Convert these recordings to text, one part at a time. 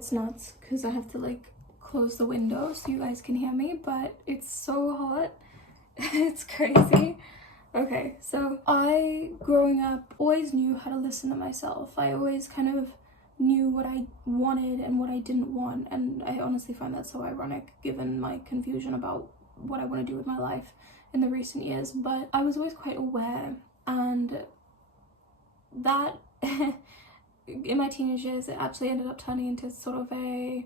it's nuts because I have to like close the window so you guys can hear me, but it's so hot. It's crazy. Okay, so I, growing up, always knew how to listen to myself. I always kind of knew what I wanted and what I didn't want, and I honestly find that so ironic given my confusion about what I want to do with my life in the recent years. But I was always quite aware, and that in my teenage years it actually ended up turning into sort of a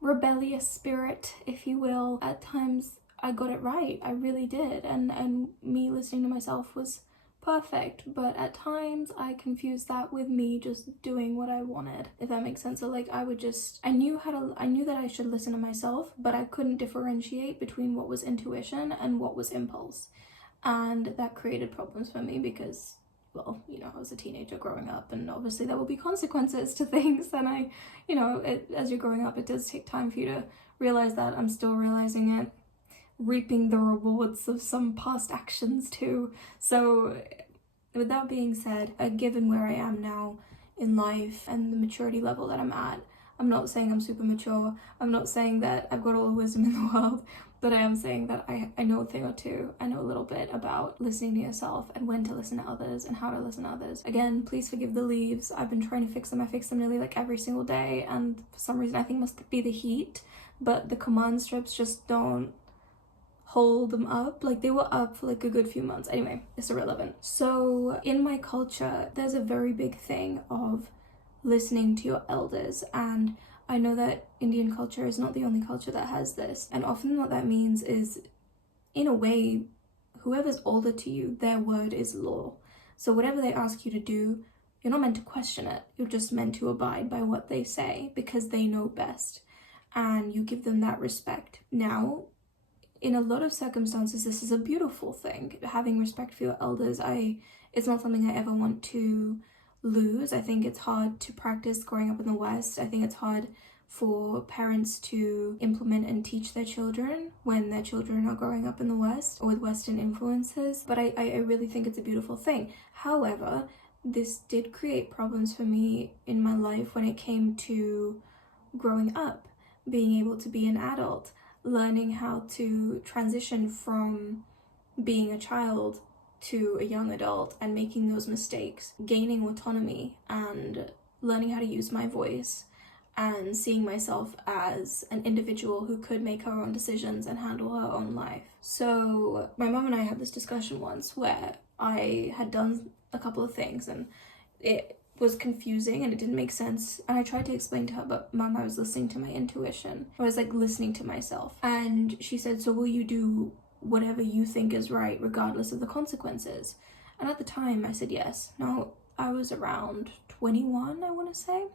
rebellious spirit, if you will. At times I got it right, I really did, and me listening to myself was perfect, but at times I confused that with me just doing what I wanted, if that makes sense. So like I knew that I should listen to myself, but I couldn't differentiate between what was intuition and what was impulse, and that created problems for me because, well, you know, I was a teenager growing up, and obviously there will be consequences to things, and as you're growing up, it does take time for you to realize that. I'm still realizing it, reaping the rewards of some past actions too. So with that being said, given where I am now in life and the maturity level that I'm at, I'm not saying I'm super mature, I'm not saying that I've got all the wisdom in the world, but I am saying that I know a thing or two. I know a little bit about listening to yourself and when to listen to others and how to listen to others. Again, please forgive the leaves. I've been trying to fix them. I fix them nearly like every single day, and for some reason I think it must be the heat, but the command strips just don't hold them up. Like they were up for like a good few months. Anyway, it's irrelevant. So in my culture, there's a very big thing of listening to your elders, and I know that Indian culture is not the only culture that has this, and often what that means is, in a way, whoever's older to you, their word is law. So whatever they ask you to do, you're not meant to question it, you're just meant to abide by what they say because they know best, and you give them that respect. Now, in a lot of circumstances, this is a beautiful thing. Having respect for your elders, it's not something I ever want to lose. I think it's hard to practice growing up in the West. I think it's hard for parents to implement and teach their children when their children are growing up in the West or with Western influences, but I really think it's a beautiful thing. However, this did create problems for me in my life when it came to growing up, being able to be an adult, learning how to transition from being a child to a young adult and making those mistakes, gaining autonomy and learning how to use my voice and seeing myself as an individual who could make her own decisions and handle her own life. So my mom and I had this discussion once where I had done a couple of things and it was confusing and it didn't make sense, and I tried to explain to her, but Mom, I was listening to my intuition. I was like listening to myself, and she said, so will you do whatever you think is right regardless of the consequences? And at the time I said yes. Now I was around 21, I want to say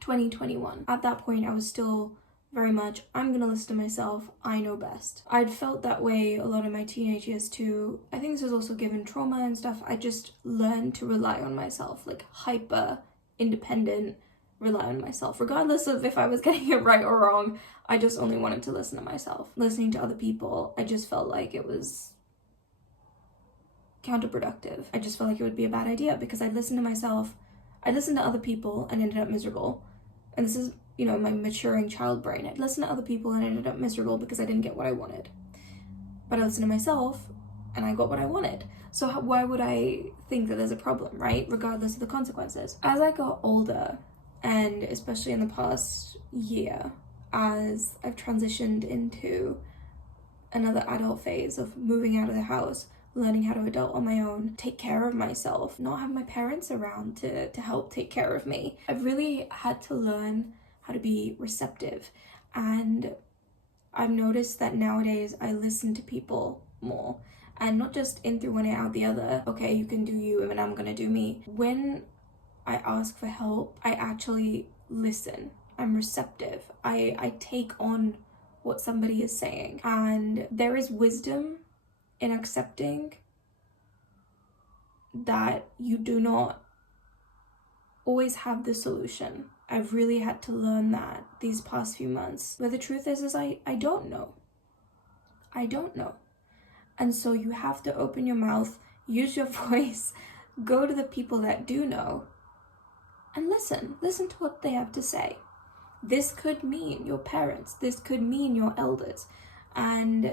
2021. At that point I was still very much, I'm gonna listen to myself, I know best. I'd felt that way a lot of my teenage years too. I think this was also given trauma and stuff. I just learned to rely on myself, like hyper independent, rely on myself. Regardless of if I was getting it right or wrong, I just only wanted to listen to myself. Listening to other people, I just felt like it was counterproductive. I just felt like it would be a bad idea because I'd listen to myself, I'd listen to other people and ended up miserable. And this is, you know, my maturing child brain. I'd listen to other people and I ended up miserable because I didn't get what I wanted. But I listened to myself and I got what I wanted. So why would I think that there's a problem, right? Regardless of the consequences. As I got older, and especially in the past year, as I've transitioned into another adult phase of moving out of the house, learning how to adult on my own, take care of myself, not have my parents around to help take care of me, I've really had to learn how to be receptive. And I've noticed that nowadays I listen to people more, and not just in through one ear out the other. Okay, you can do you and I'm gonna do me. When I ask for help, I actually listen. I'm receptive. I take on what somebody is saying, and there is wisdom in accepting that you do not always have the solution. I've really had to learn that these past few months. But the truth is I don't know. I don't know. And so you have to open your mouth, use your voice, go to the people that do know, and listen to what they have to say. This could mean your parents, this could mean your elders, and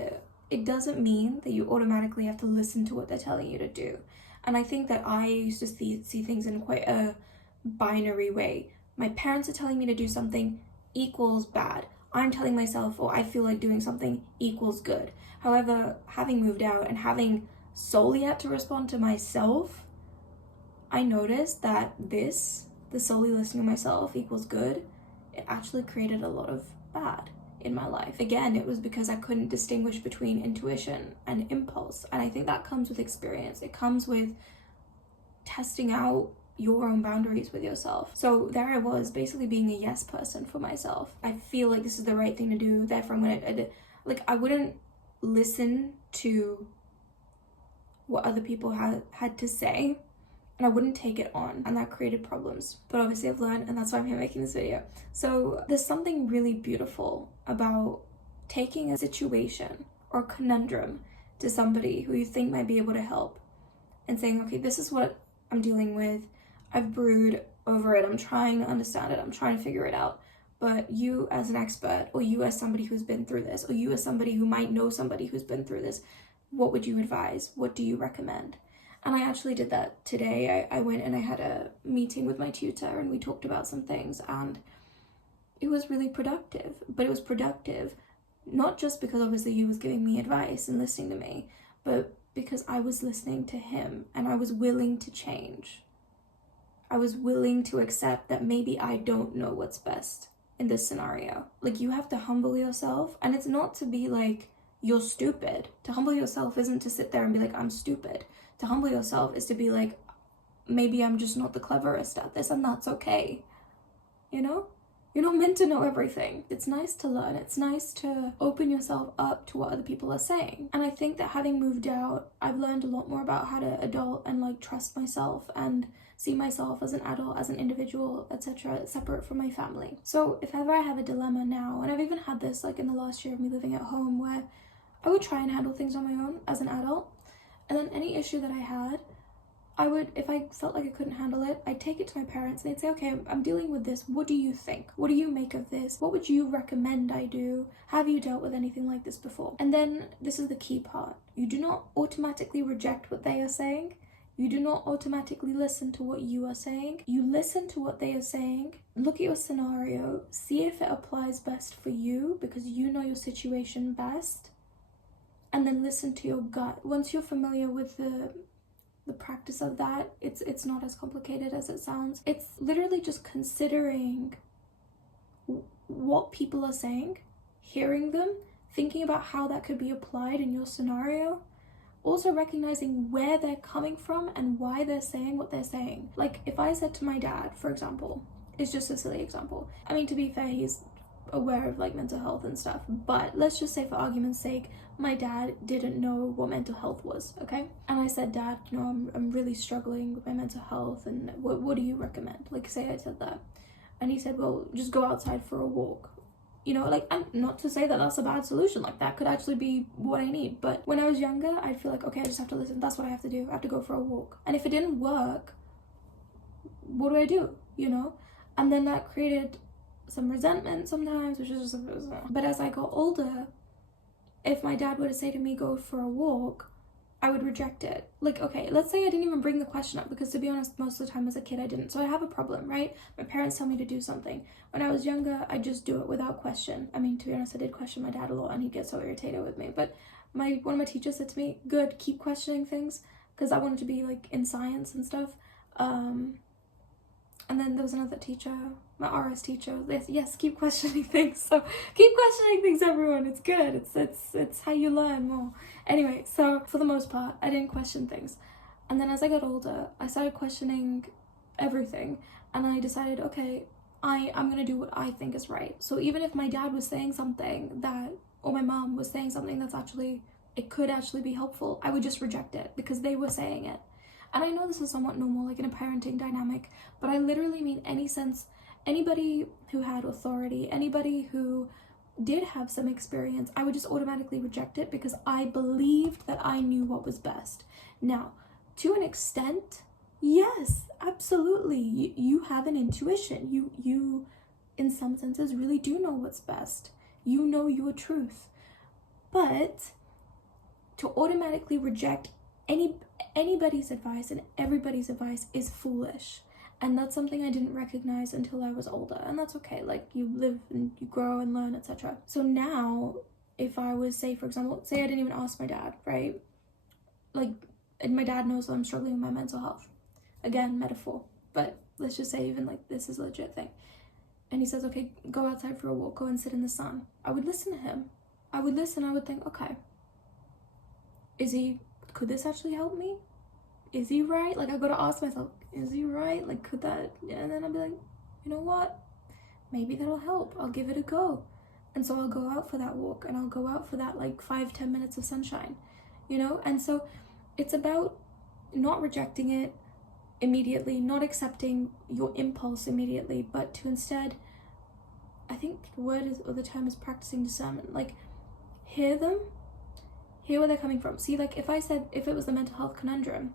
it doesn't mean that you automatically have to listen to what they're telling you to do. And I think that I used to see things in quite a binary way. My parents are telling me to do something equals bad. I'm telling myself, or I feel like doing something equals good. However, having moved out and having solely had to respond to myself, I noticed that the solely listening to myself equals good, it actually created a lot of bad in my life. Again, it was because I couldn't distinguish between intuition and impulse. And I think that comes with experience. It comes with testing out your own boundaries with yourself. So there I was, basically being a yes person for myself. I feel like this is the right thing to do, therefore I'm gonna, like, I wouldn't listen to what other people had to say, and I wouldn't take it on, and that created problems. But obviously I've learned, and that's why I'm here making this video. So there's something really beautiful about taking a situation or conundrum to somebody who you think might be able to help and saying, okay, this is what I'm dealing with. I've brewed over it. I'm trying to understand it. I'm trying to figure it out. But you as an expert, or you as somebody who's been through this, or you as somebody who might know somebody who's been through this, what would you advise? What do you recommend? And I actually did that today. I went and I had a meeting with my tutor, and we talked about some things, and it was really productive. But it was productive not just because obviously he was giving me advice and listening to me, but because I was listening to him, and I was willing to change. I was willing to accept that maybe I don't know what's best in this scenario. Like, you have to humble yourself, and it's not to be like, you're stupid. To humble yourself isn't to sit there and be like, I'm stupid. To humble yourself is to be like, maybe I'm just not the cleverest at this, and that's okay. You know? You're not meant to know everything. It's nice to learn. It's nice to open yourself up to what other people are saying. And I think that having moved out, I've learned a lot more about how to adult and like trust myself and see myself as an adult, as an individual, etc., separate from my family. So if ever I have a dilemma now, and I've even had this like in the last year of me living at home, where I would try and handle things on my own as an adult, and then any issue that I had, I would, if I felt like I couldn't handle it, I'd take it to my parents and they'd say, okay, I'm dealing with this. What do you think? What do you make of this? What would you recommend I do? Have you dealt with anything like this before? And then this is the key part. You do not automatically reject what they are saying. You do not automatically listen to what you are saying. You listen to what they are saying, look at your scenario, see if it applies best for you because you know your situation best, and then listen to your gut. Once you're familiar with the practice of that, it's not as complicated as it sounds. It's literally just considering what people are saying, hearing them, thinking about how that could be applied in your scenario, also recognizing where they're coming from and why they're saying what they're saying. Like, if I said to my dad, for example, it's just a silly example. I mean, to be fair, he's aware of like mental health and stuff, but let's just say for argument's sake, my dad didn't know what mental health was, okay? And I said, Dad, you know, I'm really struggling with my mental health, and what do you recommend? Like, say I said that, and he said, well, just go outside for a walk. You know, like, and not to say that that's a bad solution, like that could actually be what I need, but when I was younger, I'd feel like, okay, I just have to listen, that's what I have to do, I have to go for a walk. And if it didn't work, what do I do, you know? And then that created some resentment sometimes, which is just, but as I got older, if my dad were to say to me, go for a walk, I would reject it. Like, okay, let's say I didn't even bring the question up, because to be honest, most of the time as a kid I didn't. So I have a problem, right? My parents tell me to do something. When I was younger, I just do it without question. I mean, to be honest, I did question my dad a lot, and he'd get so irritated with me. But one of my teachers said to me, good, keep questioning things, because I wanted to be like in science and stuff. And then there was another teacher, my RS teacher, yes, keep questioning things. So keep questioning things, everyone. It's good. It's how you learn more. Anyway, so for the most part, I didn't question things. And then as I got older, I started questioning everything. And I decided, okay, I'm going to do what I think is right. So even if my dad was saying something that, or my mom was saying something that's actually, it could actually be helpful, I would just reject it because they were saying it. And I know this is somewhat normal, like in a parenting dynamic, but I literally mean anybody who had authority, anybody who did have some experience, I would just automatically reject it because I believed that I knew what was best. Now, to an extent, yes, absolutely, you have an intuition. in some senses, really do know what's best. You know your truth. But to automatically reject anybody's advice and everybody's advice is foolish. And that's something I didn't recognize until I was older. And that's okay. Like, you live and you grow and learn, etc. So now, if I was, say, for example, say I didn't even ask my dad, right? Like, and my dad knows that I'm struggling with my mental health. Again, metaphor. But let's just say even, like, this is a legit thing. And he says, okay, go outside for a walk. Go and sit in the sun. I would listen to him. I would listen. I would think, okay, could this actually help me? Is he right? Like, I gotta ask myself, is he right? Like, could that? And then I'll be like, you know what? Maybe that'll help. I'll give it a go. And so I'll go out for that walk, and I'll go out for that, like, 5-10 minutes of sunshine, you know? And so it's about not rejecting it immediately, not accepting your impulse immediately, but to instead, I think the term is practicing discernment. Like, hear them, hear where they're coming from. See, like, if it was the mental health conundrum,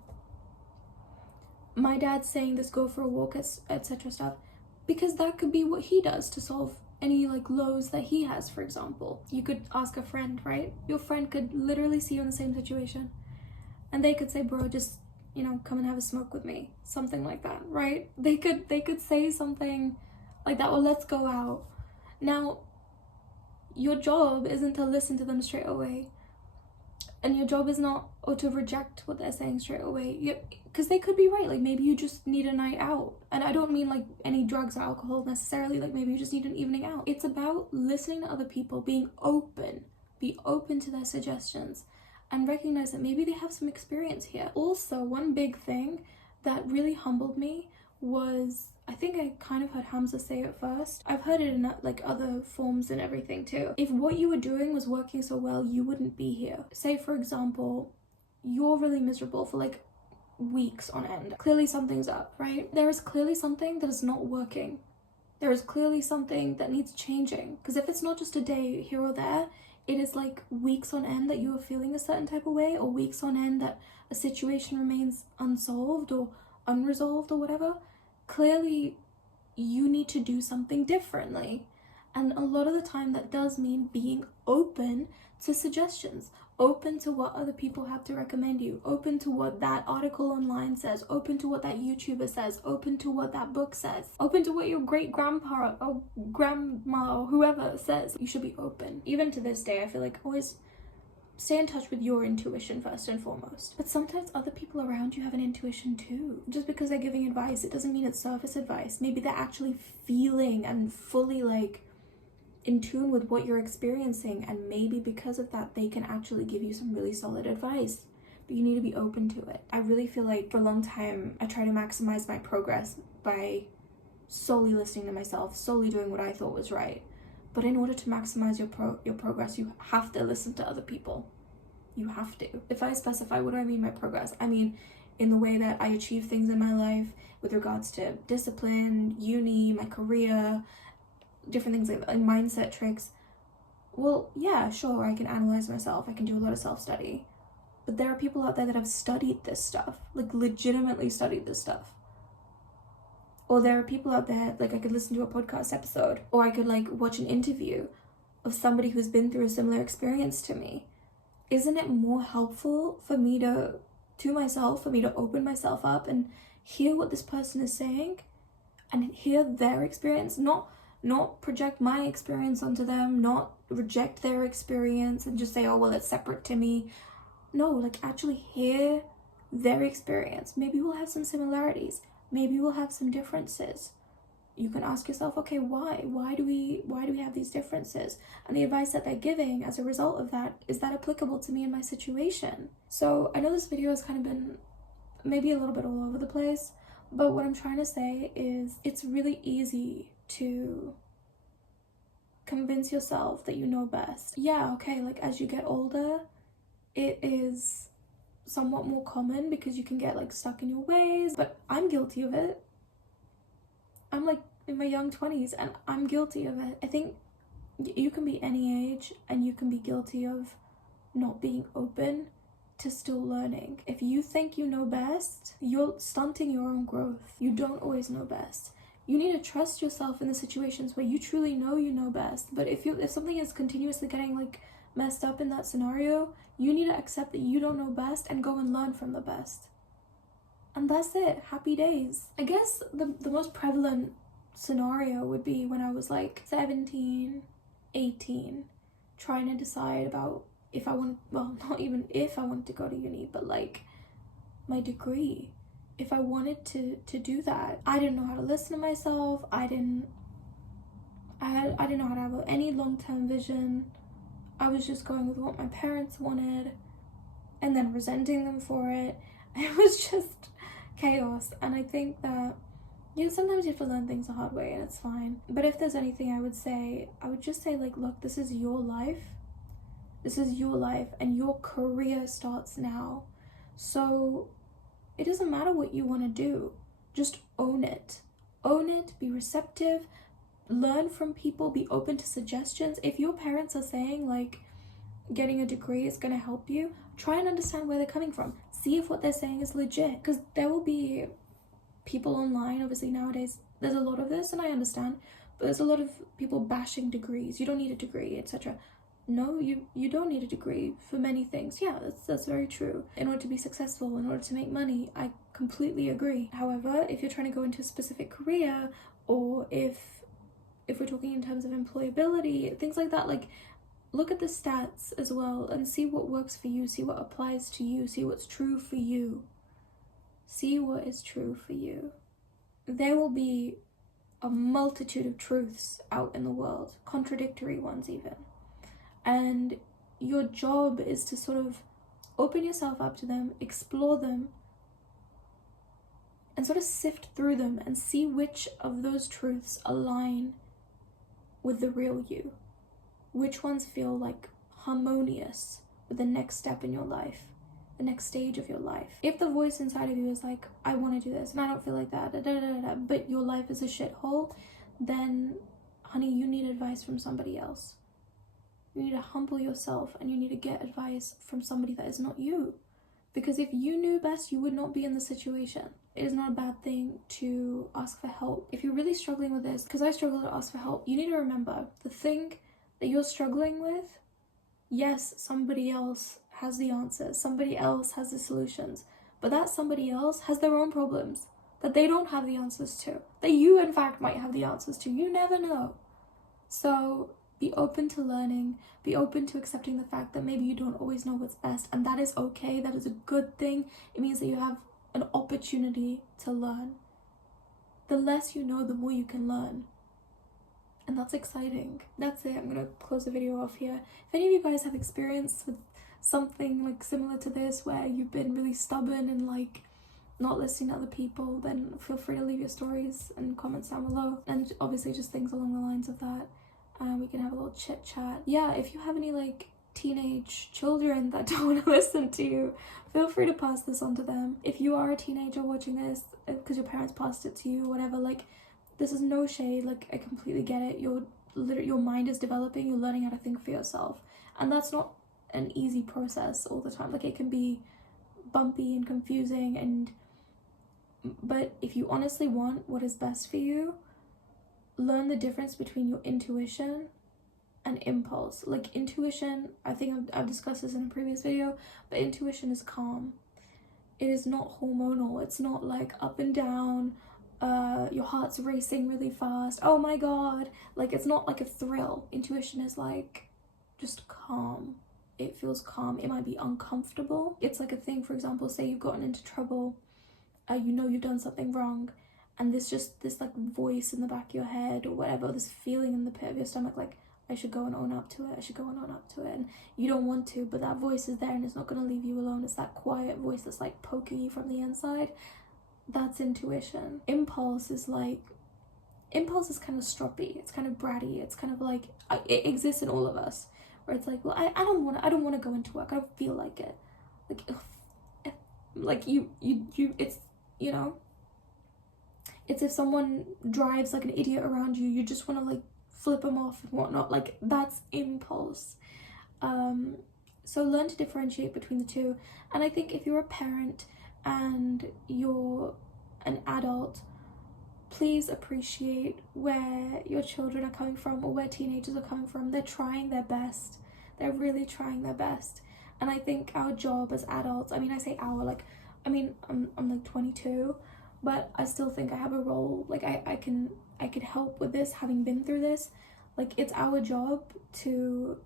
my dad's saying this, go for a walk, etc. stuff, because that could be what he does to solve any, like, lows that he has, for example. You could ask a friend, right? Your friend could literally see you in the same situation, and they could say, bro, just, you know, come and have a smoke with me, something like that, right? They could say something like that, or let's go out. Now, your job isn't to listen to them straight away, and your job is not to reject what they're saying straight away, because they could be right. Like, maybe you just need a night out, and I don't mean like any drugs or alcohol necessarily. Like, maybe you just need an evening out. It's about listening to other people, be open to their suggestions, and recognize that maybe they have some experience here. Also, one big thing that really humbled me was, I think I kind of heard Hamza say it first. I've heard it in, like, other forms and everything too. If what you were doing was working so well, you wouldn't be here. Say, for example, you're really miserable for, like, weeks on end. Clearly something's up, right? There is clearly something that is not working. There is clearly something that needs changing. Because if it's not just a day here or there, it is like weeks on end that you are feeling a certain type of way, or weeks on end that a situation remains unsolved or unresolved or whatever. Clearly you need to do something differently. And a lot of the time that does mean being open to suggestions, open to what other people have to recommend you, open to what that article online says, open to what that YouTuber says, open to what that book says, open to what your great grandpa or grandma or whoever says. You should be open. Even to this day, I feel like always stay in touch with your intuition first and foremost. But sometimes other people around you have an intuition too. Just because they're giving advice, it doesn't mean it's surface advice. Maybe they're actually feeling and fully, like, in tune with what you're experiencing, and maybe because of that they can actually give you some really solid advice, but you need to be open to it. I really feel like for a long time I try to maximize my progress by solely listening to myself, solely doing what I thought was right. But in order to maximize your progress, you have to listen to other people. You have to. If I specify, what do I mean by progress? I mean in the way that I achieve things in my life with regards to discipline, uni, my career, different things like mindset tricks. Well, yeah, sure, I can analyze myself, I can do a lot of self-study, but there are people out there that have studied this stuff, like legitimately studied this stuff. Or there are people out there, like, I could listen to a podcast episode, or I could, like, watch an interview of somebody who's been through a similar experience to me. Isn't it more helpful for me to open myself up and hear what this person is saying and hear their experience, not project my experience onto them, not reject their experience and just say, oh, well, it's separate to me. No, like, actually hear their experience. Maybe we'll have some similarities. Maybe we'll have some differences. You can ask yourself, okay, why? Why do we have these differences? And the advice that they're giving as a result of that, is that applicable to me in my situation? So I know this video has kind of been maybe a little bit all over the place, but what I'm trying to say is it's really easy to convince yourself that you know best. Yeah, okay, like, as you get older, it is somewhat more common because you can get, like, stuck in your ways, but I'm guilty of it. I'm, like, in my young 20s and I'm guilty of it. I think you can be any age and you can be guilty of not being open to still learning. If you think you know best, you're stunting your own growth. You don't always know best. You need to trust yourself in the situations where you truly know you know best. But if something is continuously getting like messed up in that scenario, you need to accept that you don't know best and go and learn from the best. And that's it. Happy days. I guess the most prevalent scenario would be when I was like 17, 18, trying to decide about if I want, well, not even if I wanted to go to uni, but like my degree. If I wanted to do that, I didn't know how to listen to myself. I didn't know how to have any long-term vision. I was just going with what my parents wanted and then resenting them for it. It was just chaos. And I think that, you know, sometimes you have to learn things the hard way, and it's fine. But if there's anything I would say, I would just say, like, look, this is your life. This is your life, and your career starts now. So it doesn't matter what you want to do. Just own it. Own it, be receptive, learn from people, be open to suggestions. If your parents are saying, like, getting a degree is going to help you, try and understand where they're coming from. See if what they're saying is legit. Because there will be people online, obviously nowadays, there's a lot of this, and I understand, but there's a lot of people bashing degrees. You don't need a degree, etc. No, you don't need a degree for many things. Yeah, that's very true. In order to be successful, in order to make money, I completely agree. However, if you're trying to go into a specific career, or if we're talking in terms of employability, things like that, like, look at the stats as well and see what works for you, see what applies to you, see what's true for you. See what is true for you. There will be a multitude of truths out in the world, contradictory ones even. And your job is to sort of open yourself up to them, explore them, and sort of sift through them and see which of those truths align with the real you. Which ones feel like harmonious with the next step in your life, the next stage of your life. If the voice inside of you is like, I want to do this and I don't feel like that, but your life is a shithole, then honey, you need advice from somebody else. You need to humble yourself and you need to get advice from somebody that is not you. Because if you knew best, you would not be in the situation. It is not a bad thing to ask for help. If you're really struggling with this, because I struggle to ask for help, you need to remember the thing that you're struggling with, yes, somebody else has the answers, somebody else has the solutions, but that somebody else has their own problems that they don't have the answers to, that you in fact might have the answers to. You never know. So be open to learning, be open to accepting the fact that maybe you don't always know what's best, and that is okay. That is a good thing. It means that you have an opportunity to learn. The less you know, the more you can learn. And that's exciting. That's it. I'm gonna close the video off here. If any of you guys have experience with something like similar to this, where you've been really stubborn and like not listening to other people, then feel free to leave your stories and comments down below. And obviously just things along the lines of that. We can have a little chit chat. Yeah, if you have any like teenage children that don't want to listen to you, feel free to pass this on to them. If you are a teenager watching this because your parents passed it to you or whatever, like, this is no shade, like, I completely get it. Your mind is developing, you're learning how to think for yourself. And that's not an easy process all the time. Like, it can be bumpy and confusing, but if you honestly want what is best for you, learn the difference between your intuition and impulse. Like, intuition, I think I've discussed this in a previous video, but intuition is calm. It is not hormonal. It's not like up and down, your heart's racing really fast, oh my god, like, it's not like a thrill. Intuition is like just calm. It feels calm. It might be uncomfortable. It's like a thing, for example, say you've gotten into trouble, you know you've done something wrong, and this like voice in the back of your head or whatever, this feeling in the pit of your stomach, like, I should go and own up to it, I should go and own up to it, and you don't want to, but that voice is there and it's not going to leave you alone. It's that quiet voice that's like poking you from the inside. That's intuition. Impulse is kind of stroppy, it's kind of bratty, it's kind of like, it exists in all of us, where it's like, well, I don't want to go into work, I don't feel like it, like, ugh, like you it's, you know, it's if someone drives like an idiot around you, you just want to like flip them off and whatnot. Like, that's impulse. So learn to differentiate between the two. And I think if you're a parent and you're an adult, please appreciate where your children are coming from, or where teenagers are coming from. They're trying their best. They're really trying their best. And I think our job as adults, I mean, I say our, like, I mean, I'm like 22, but I still think I have a role. Like, I could help with this, having been through this. Like, it's our job to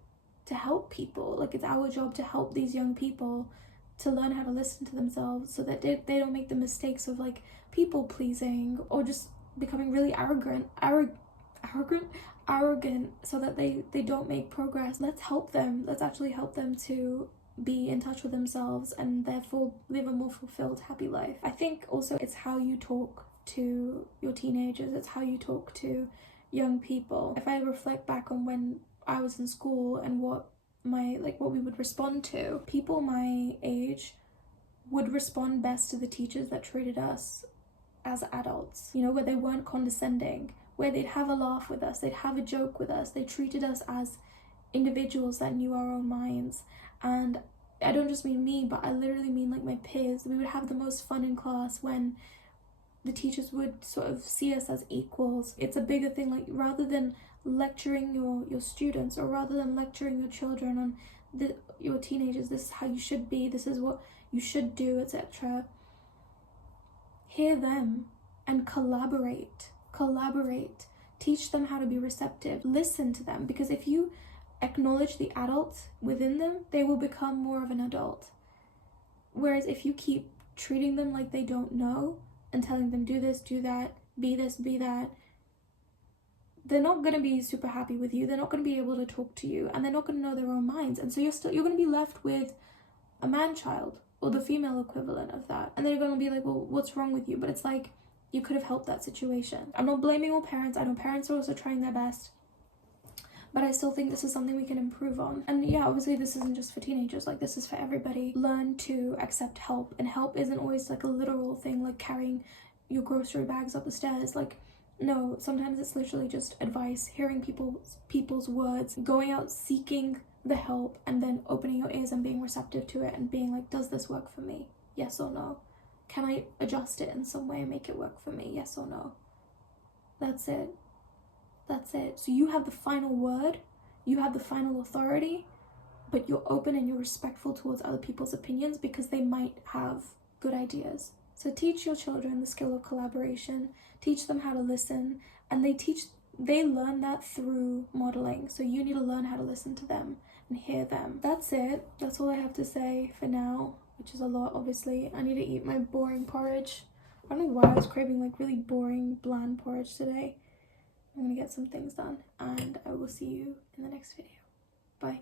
help people. Like, it's our job to help these young people to learn how to listen to themselves, so that they don't make the mistakes of like people pleasing, or just becoming really arrogant, so that they don't make progress. Let's help them. Let's actually help them to be in touch with themselves and therefore live a more fulfilled, happy life. I think also it's how you talk to your teenagers. It's how you talk to young people. If I reflect back on when I was in school and what we would respond to, people my age would respond best to the teachers that treated us as adults, you know, where they weren't condescending, where they'd have a laugh with us, they'd have a joke with us, they treated us as individuals that knew our own minds. And I don't just mean me, but I literally mean like my peers. We would have the most fun in class when the teachers would sort of see us as equals. It's a bigger thing, like rather than lecturing your students, or rather than lecturing your children on your teenagers, this is how you should be, this is what you should do, etc. Hear them and collaborate. Teach them how to be receptive. Listen to them, because if you acknowledge the adult within them, they will become more of an adult. Whereas if you keep treating them like they don't know and telling them do this, do that, be this, be that, they're not going to be super happy with you. They're not going to be able to talk to you, and they're not going to know their own minds. And so you're going to be left with a man-child, or the female equivalent of that. And they're going to be like, well, what's wrong with you? But it's like, you could have helped that situation. I'm not blaming all parents. I know parents are also trying their best, but I still think this is something we can improve on. And yeah, obviously this isn't just for teenagers, like this is for everybody. Learn to accept help, and help isn't always like a literal thing, like carrying your grocery bags up the stairs. Like, no, sometimes it's literally just advice, hearing people's words, going out seeking the help, and then opening your ears and being receptive to it, and being like, does this work for me? Yes or no? Can I adjust it in some way and make it work for me? Yes or no? That's it. So you have the final word, you have the final authority, but you're open and you're respectful towards other people's opinions, because they might have good ideas. So teach your children the skill of collaboration, teach them how to listen, and they learn that through modeling. So you need to learn how to listen to them and hear them. That's it. That's all I have to say for now, which is a lot, obviously. I need to eat my boring porridge. I don't know why I was craving like really boring, bland porridge today. I'm gonna get some things done, and I will see you in the next video. Bye.